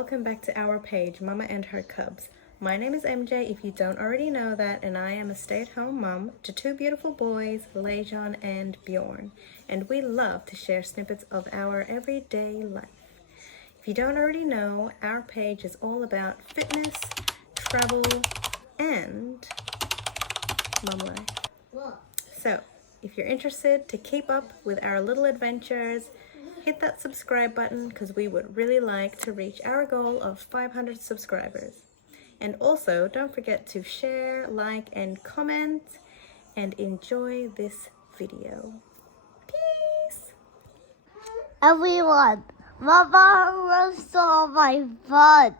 welcome back to our page, Mama and Her Cubs. My name is MJ, if you don't already know that, and I am a stay-at-home mom to two beautiful boys, Lejon and Bjorn, and we love to share snippets of our everyday life. If you don't already know, our page is all about fitness, travel, and mom life. So, if you're interested to keep up with our little adventures, hit that subscribe button because we would really like to reach our goal of 500 subscribers. And also, don't forget to share, like, and comment, and enjoy this video. Peace! Everyone, Mama saw my butt.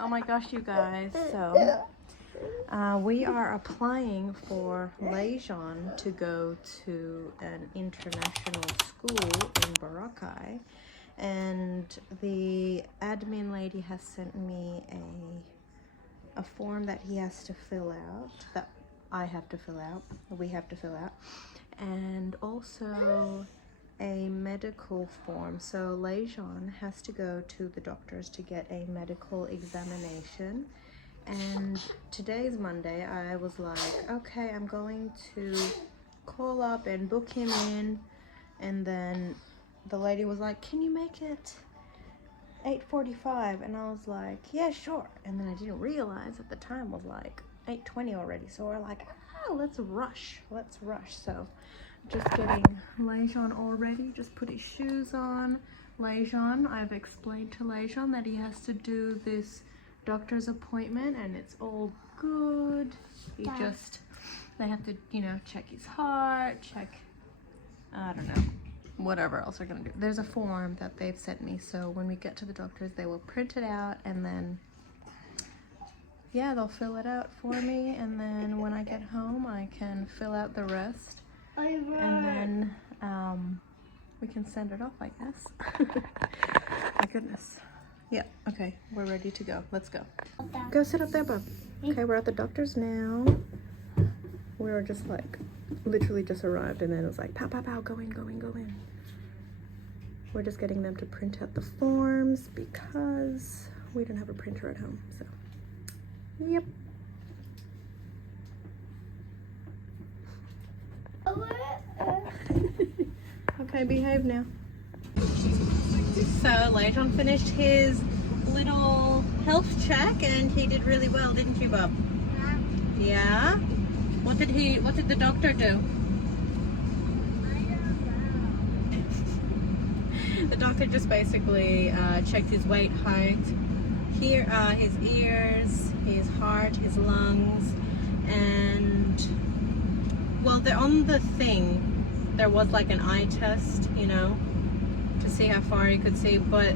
Oh my gosh, you guys. So, we are applying for Lejon to go to an international school in Boracay. And the admin lady has sent me a form that he has to fill out, that I have to fill out, we have to fill out, and also a medical form. So Lejon has to go to the doctors to get a medical examination. And today's Monday. I was like, okay, I'm going to call up and book him in. And then the lady was like, can you make it 8:45? And I was like, yeah, sure. And then I didn't realize that the time was like 8:20 already. So we're like, let's rush. So just getting Lejon all ready. Just put his shoes on. Lejon, I've explained to Lejon that he has to do this doctor's appointment and it's all good. They have to, check his heart, check, I don't know, whatever else they're gonna do. There's a form that they've sent me, so when we get to the doctors they will print it out and then they'll fill it out for me, and then when I get home I can fill out the rest and then we can send it off, I guess. My goodness. Yeah, okay, we're ready to go. Let's go. Go sit up there, bub. Okay, we're at the doctor's now. We were just like, literally just arrived, and then it was like, pow, pow, pow, go in. We're just getting them to print out the forms because we don't have a printer at home, so. Yep. Okay, behave now. So Lejon finished his little health check and he did really well, didn't you, Bub? Yeah? What did the doctor do? The doctor just basically checked his weight, height, here, his ears, his heart, his lungs, and well, on the thing there was like an eye test, to see how far he could see, but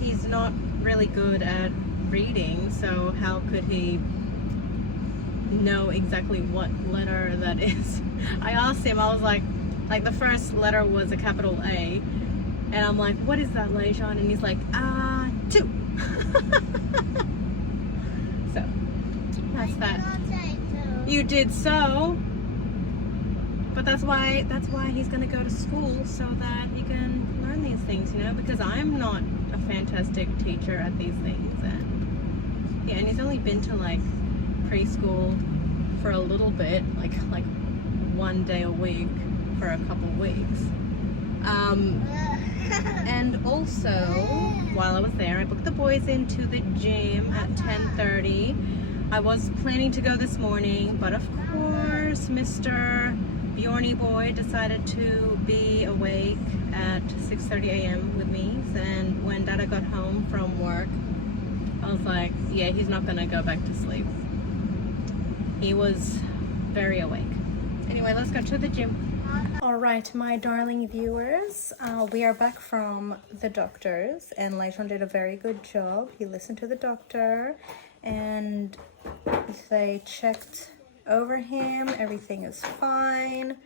he's not really good at reading, so how could he know exactly what letter that is? I asked him, I was like the first letter was a capital A, and I'm like, what is that, Lejon? And he's like, 2. So that's that. You did so. But that's why he's gonna go to school, so that he can learn these things, because I'm not a fantastic teacher at these things. And yeah, and he's only been to like preschool for a little bit, like 1 day a week for a couple weeks. And also, while I was there, I booked the boys into the gym at 10:30. I was planning to go this morning, but of course, Mr. Bjorny boy decided to be awake at 6:30 a.m. with me, and when Dadda got home from work, I was like, yeah, he's not gonna go back to sleep. He was very awake. Anyway, let's go to the gym. Alright, my darling viewers, we are back from the doctors, and Lejon did a very good job. He listened to the doctor, and they checked over him, everything is fine,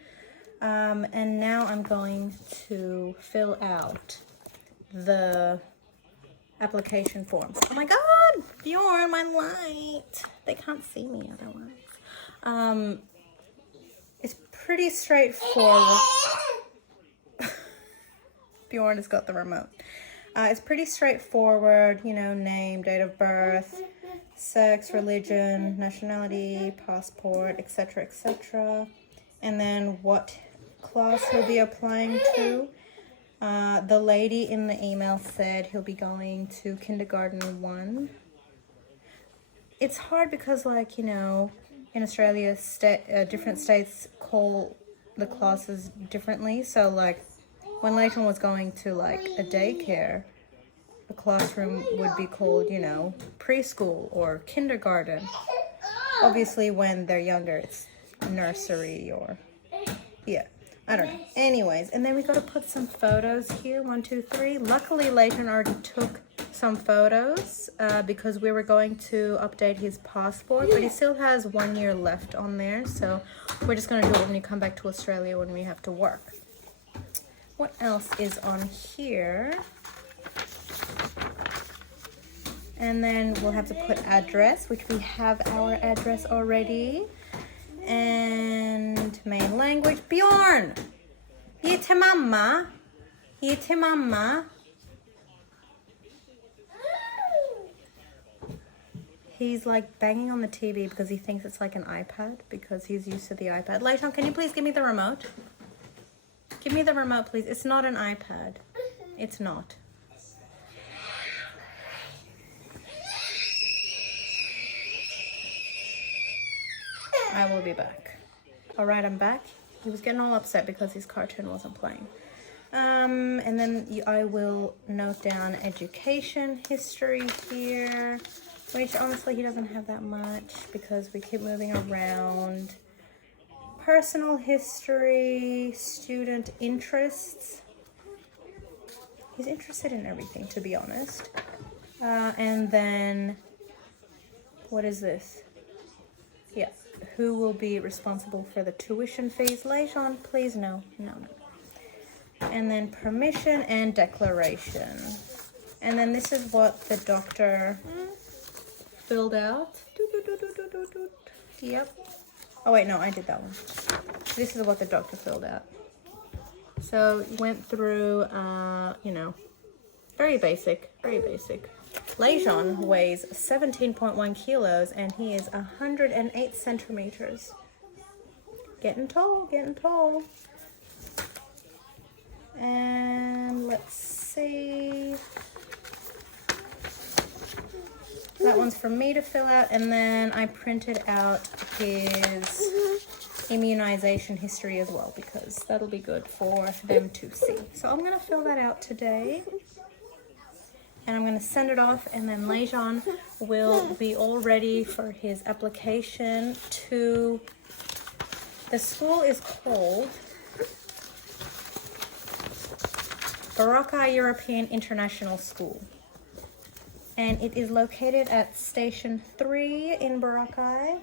and now I'm going to fill out the application forms. Oh my god, Bjorn, my light, they can't see me otherwise. It's pretty straightforward. Bjorn has got the remote. It's pretty straightforward, you know, name, date of birth, sex, religion, nationality, passport, etc., etc. And then what class he'll be applying to. The lady in the email said he'll be going to kindergarten 1. It's hard because, like, you know, in Australia, different states call the classes differently. So, like, when Lejon was going to, like, a daycare, the classroom would be called, you know, preschool or kindergarten. Obviously, when they're younger, it's nursery or, yeah, I don't know. Anyways, and then we got to put some photos here. 1, 2, 3. Luckily, Lejon already took some photos because we were going to update his passport, but he still has 1 year left on there. So we're just going to do it when we come back to Australia when we have to work. What else is on here? And then we'll have to put address, which we have our address already. And main language. Bjorn! Ge till mamma. Ge till mamma. He's like banging on the TV because he thinks it's like an iPad because he's used to the iPad. Lejon, can you please give me the remote? Give me the remote, please. It's not an iPad. It's not. I will be back. All right, I'm back. He was getting all upset because his cartoon wasn't playing. And then I will note down education history here, which honestly he doesn't have that much because we keep moving around. Personal history, student interests. He's interested in everything, to be honest. And then, what is this? Yeah, who will be responsible for the tuition fees? Lejon, please, no. And then permission and declaration. And then this is what the doctor filled out. Yep. Oh wait, no, I did that one. This is what the doctor filled out. So went through, you know, very basic. Lejon weighs 17.1 kilos and he is 108 centimeters. Getting tall. And let's see. That one's for me to fill out, and then I printed out his immunization history as well because that'll be good for them to see. So I'm gonna fill that out today and I'm gonna send it off, and then Lejon will be all ready for his application to, the school is called Boracay European International School. And it is located at Station 3 in Boracay.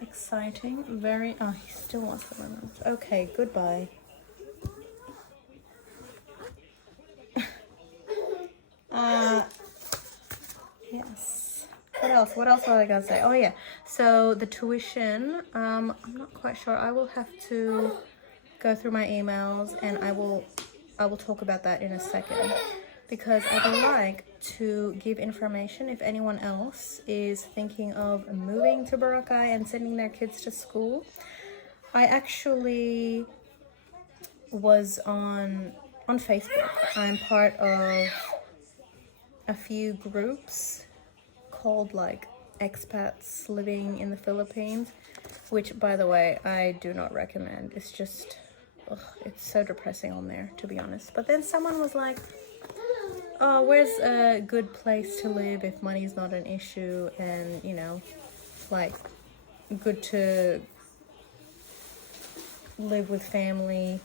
Exciting. Very... Oh, he still wants the remote. Okay, goodbye. Yes. What else are I gonna say? Oh, yeah. So, the tuition, I'm not quite sure. I will have to go through my emails and I will talk about that in a second. Because I would like to give information if anyone else is thinking of moving to Boracay and sending their kids to school. I actually was on Facebook. I'm part of a few groups called like expats living in the Philippines, which, by the way, I do not recommend. It's just, it's so depressing on there, to be honest. But then someone was like, oh, where's a good place to live if money's not an issue and, you know, like, good to live with family,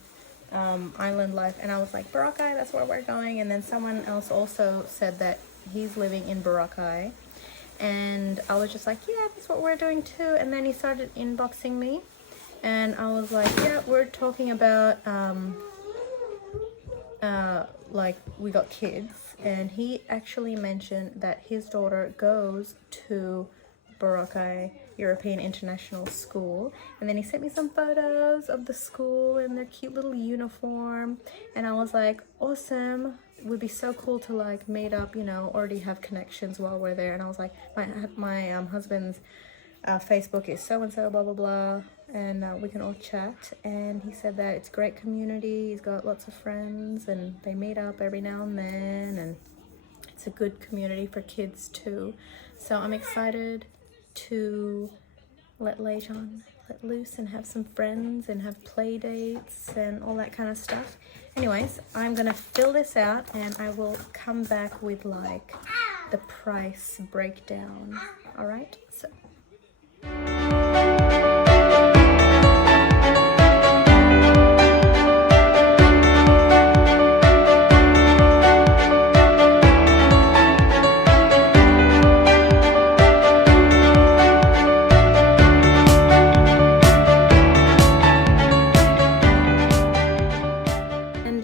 island life. And I was like, Boracay, that's where we're going. And then someone else also said that he's living in Boracay. And I was just like, yeah, that's what we're doing too. And then he started inboxing me. And I was like, yeah, we're talking about, like, we got kids. And he actually mentioned that his daughter goes to Boracay European International School. And then he sent me some photos of the school and their cute little uniform. And I was like, awesome. It would be so cool to like meet up, you know, already have connections while we're there. And I was like, my husband's Facebook is so-and-so, blah, blah, blah. And we can all chat. And he said that it's a great community. He's got lots of friends and they meet up every now and then. And it's a good community for kids too. So I'm excited to let Lejon let loose and have some friends and have play dates and all that kind of stuff. Anyways, I'm gonna fill this out and I will come back with like the price breakdown. All right, so.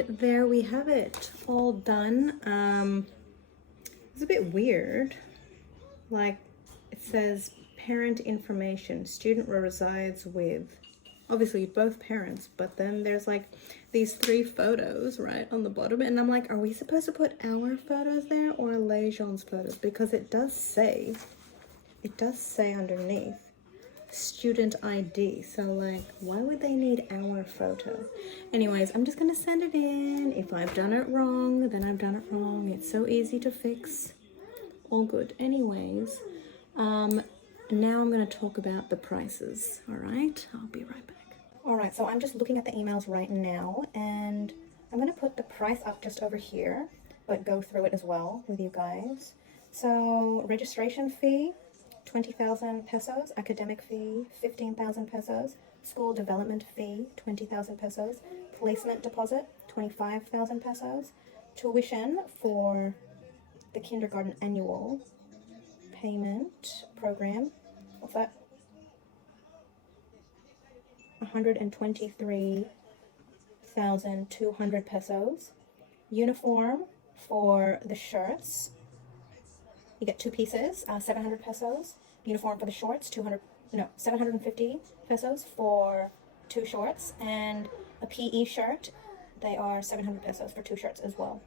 There we have it, all done. It's a bit weird. Like it says parent information, student resides with, obviously both parents, but then there's like these 3 photos right on the bottom, and I'm like, are we supposed to put our photos there or Lejon's photos? Because it does say underneath student ID, so like why would they need our photo? Anyways, I'm just gonna send it in. If I've done it wrong, then I've done it wrong. It's so easy to fix. All good. Anyways, now I'm gonna talk about the prices. All right, I'll be right back. All right, so I'm just looking at the emails right now, and I'm gonna put the price up just over here, but go through it as well with you guys. So registration fee, 20,000 pesos, academic fee, 15,000 pesos, school development fee, 20,000 pesos, placement deposit, 25,000 pesos, tuition for the kindergarten annual payment program, what's that? 123,200 pesos, uniform for the shirts, you get 2 pieces, 700 pesos. Uniform for the shorts, 750 pesos for 2 shorts. And a PE shirt, they are 700 pesos for 2 shirts as well.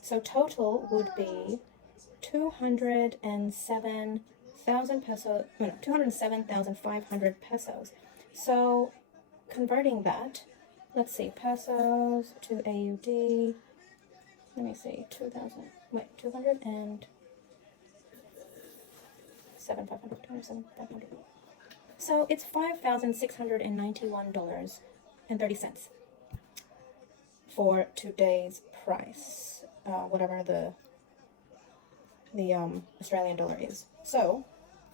So total would be 207,000 pesos, 207,500 pesos. So converting that, let's see, pesos to AUD, let me see, 200 and 207,500. So it's $5,691.30 for today's price, whatever the Australian dollar is. So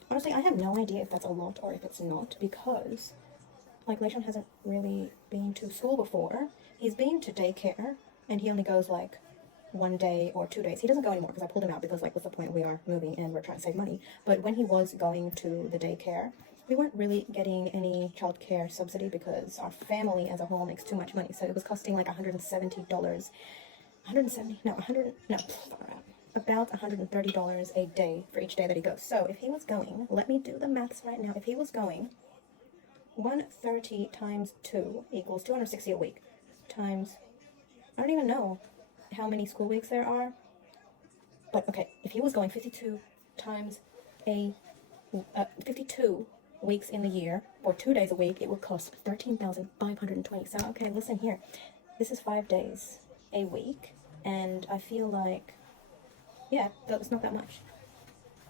honestly, I have no idea if that's a lot or if it's not, because like Lejon hasn't really been to school before. He's been to daycare and he only goes like 1 day or 2 days. He doesn't go anymore because I pulled him out because like what's the point, we are moving and we're trying to save money. But when he was going to the daycare, we weren't really getting any childcare subsidy because our family as a whole makes too much money. So it was costing like $170, about $130 a day for each day that he goes. So if he was going, let me do the maths right now. If he was going, 130 times 2 equals 260 a week times, I don't even know how many school weeks there are, but okay, if he was going 52 times 52 weeks in the year, or 2 days a week, it would cost 13,520. So okay, listen here, this is 5 days a week, and I feel like, yeah, it's not that much.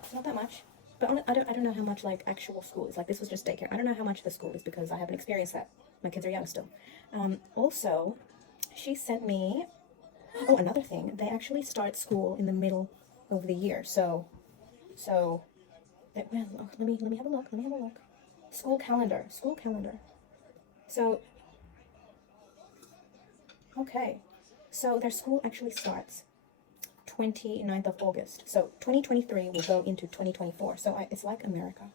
It's not that much. But I don't know how much like actual school is. Like this was just daycare. I don't know how much the school is because I haven't experienced that. My kids are young still. Also, she sent me. Oh, another thing. They actually start school in the middle of the year. So. Well, let me have a look. School calendar. So. Okay. So their school actually starts 29th of August. So 2023 will go into 2024. So it's like America.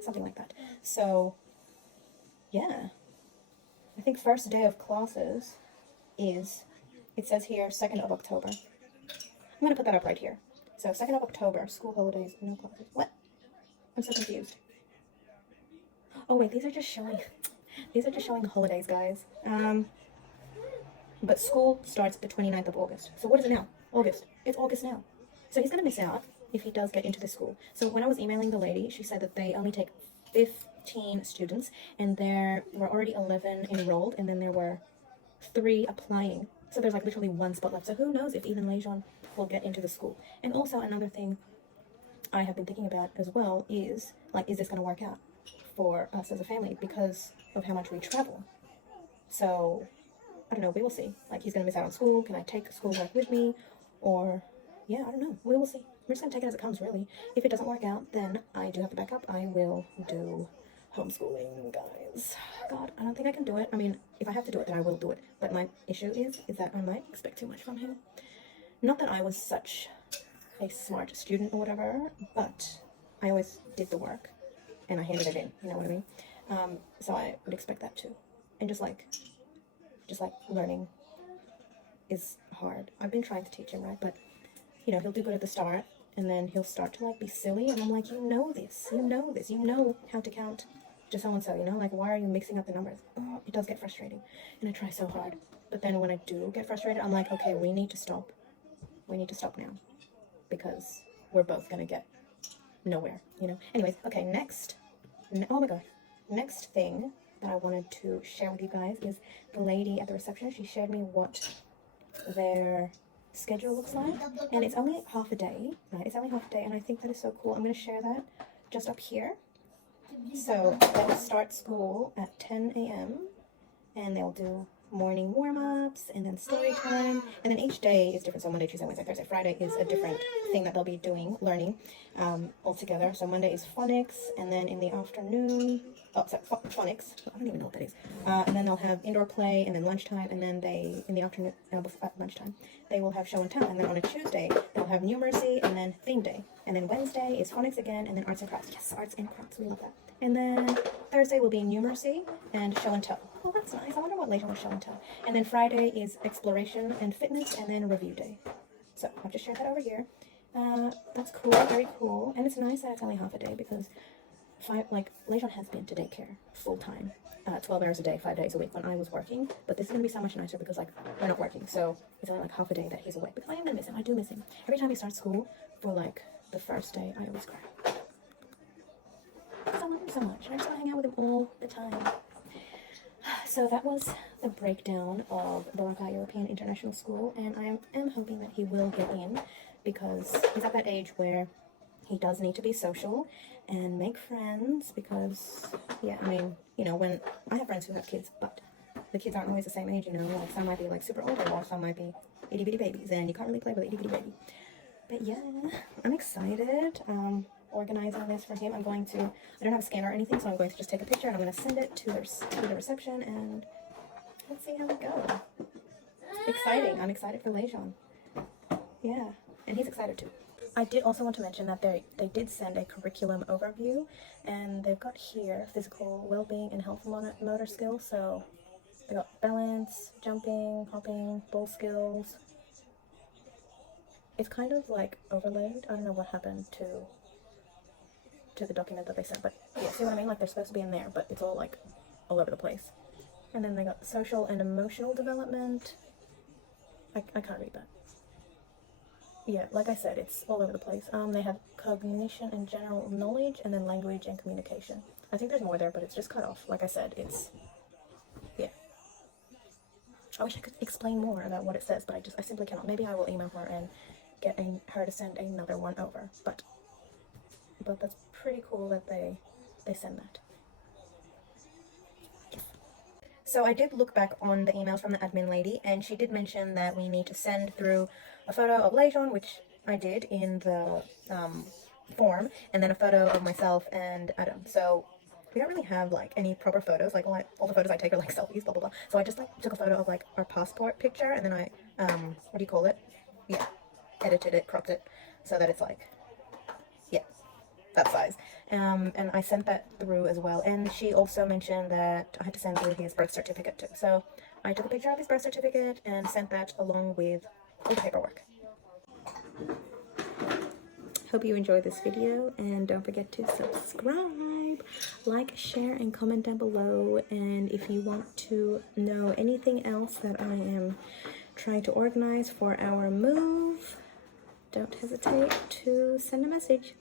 Something like that. So, yeah. I think first day of classes is, it says here, 2nd of October. I'm going to put that up right here. So 2nd of October, school holidays, no classes. What? I'm so confused. Oh wait, these are just showing the holidays, guys. But school starts the 29th of August. So what is it now? August. It's August now. So he's gonna miss out if he does get into the school. So when I was emailing the lady, she said that they only take 15 students, and there were already 11 enrolled, and then there were 3 applying. So there's like literally 1 spot left. So who knows if even Lejon will get into the school. And also another thing I have been thinking about as well is, like, is this going to work out for us as a family because of how much we travel? So I don't know, we will see. Like, he's going to miss out on school. Can I take schoolwork with me? Or, yeah, I don't know. We will see. We're just going to take it as it comes, really. If it doesn't work out, then I do have the backup. I will do homeschooling, guys. God, I don't think I can do it. I mean, if I have to do it, then I will do it. But my issue is that I might expect too much from him. Not that I was such a smart student or whatever, but I always did the work and I handed it in, you know what I mean? So I would expect that too. And just like learning is hard. I've been trying to teach him, right? But you know, he'll do good at the start and then he'll start to like be silly, and I'm like, you know how to count to so and so, you know, like, why are you mixing up the numbers? Oh, it does get frustrating, and I try so hard. But then when I do get frustrated, I'm like, okay, we need to stop now, because we're both gonna get nowhere, you know. Anyways, okay, oh my god, next thing that I wanted to share with you guys is the lady at the reception. She showed me what their schedule looks like, and it's only half a day, right? It's only half a day, and I think that is so cool. I'm going to share that just up here. So they'll start school at 10 a.m. and they'll do morning warm-ups and then story time, and then each day is different. So Monday, Tuesday, Wednesday, Thursday, Friday is a different thing that they'll be learning all together. So Monday is phonics, and then in the afternoon, phonics, I don't even know what that is, and then they'll have indoor play, and then lunchtime, and then in the afternoon, at lunchtime, they will have show and tell, and then on a Tuesday they'll have numeracy and then theme day, and then Wednesday is phonics again, and then arts and crafts. Yes, arts and crafts, we love that. And then Thursday will be numeracy and show and tell. Oh, that's nice. I wonder what Lejon will show and tell. And then Friday is exploration and fitness, and then review day. So I've just shared that over here. That's cool, very cool. And it's nice that it's only half a day, because Lejon has been to daycare full time, 12 hours a day, 5 days a week when I was working. But this is gonna be so much nicer because like we're not working, so it's only like half a day that he's away. Because I am gonna miss him. I do miss him. Every time he starts school for like the first day, I always cry. Because I love him so much, and I just want to hang out with him all the time. So that was the breakdown of Boracay European International School, and I am hoping that he will get in, because he's at that age where he does need to be social and make friends, because, yeah, I mean, you know, when I have friends who have kids, but the kids aren't always the same age, you know, like some might be like super older, or some might be itty bitty babies, and you can't really play with an itty bitty baby. But yeah, I'm excited. Organizing this for him. I don't have a scanner or anything, so I'm going to just take a picture and I'm going to send it to the reception, and let's see how we go. Exciting. I'm excited for Lejon. Yeah, and he's excited too. I did also want to mention that they did send a curriculum overview, and they've got here physical well-being and health motor skills. So they got balance, jumping, hopping, ball skills. It's kind of like overlaid. I don't know what happened to the document that they sent, but yeah, see what I mean? Like, they're supposed to be in there, but it's all like all over the place. And then they got social and emotional development. I can't read that. Yeah, like I said, it's all over the place. They have cognition and general knowledge, and then language and communication. I think there's more there, but it's just cut off. Like I said, yeah. I wish I could explain more about what it says, but I simply cannot. Maybe I will email her and get her to send another one over, but that's pretty cool that they send that. Yes. So I did look back on the emails from the admin lady, and she did mention that we need to send through a photo of Lejon, which I did in the form, and then a photo of myself and Adam. So we don't really have like any proper photos. Like all the photos I take are like selfies, blah blah blah. So I just like took a photo of like our passport picture, and then I what do you call it? Yeah, edited it, cropped it, so that it's like, yeah, that size. And I sent that through as well. And she also mentioned that I had to send through his birth certificate too. So I took a picture of his birth certificate and sent that along with all the paperwork. Hope you enjoyed this video, and don't forget to subscribe. like, share, and comment down below. And if you want to know anything else that I am trying to organize for our move, don't hesitate to send a message.